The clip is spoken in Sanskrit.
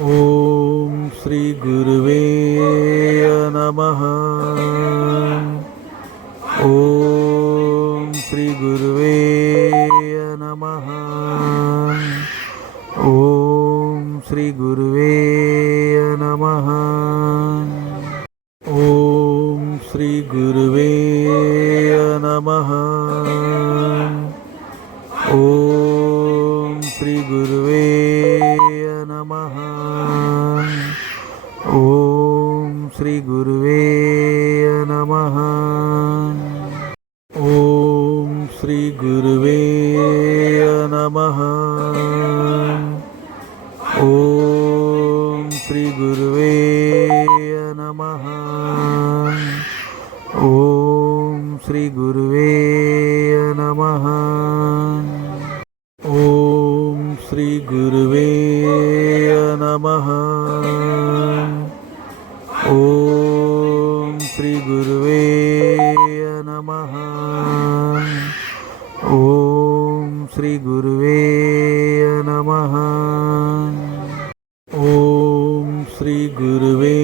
ओम श्री गुरुवे नमः. ओम श्री गुरुवे नमः. ओम श्री गुरुवे नमः. ओम श्री गुरुवे नमः. ओम श्री गुरुवे नमः. ओम श्री गुरुवे नमः. ओम श्री गुरुवे नमः. ओम श्री गुरुवे नमः. ओम श्री गुरुवे नमः. ओम श्री गुरुवे नमः. ओम श्री गुरुवे नमः. ओम श्री गुरुवे नमः. ओम श्री गुरुवे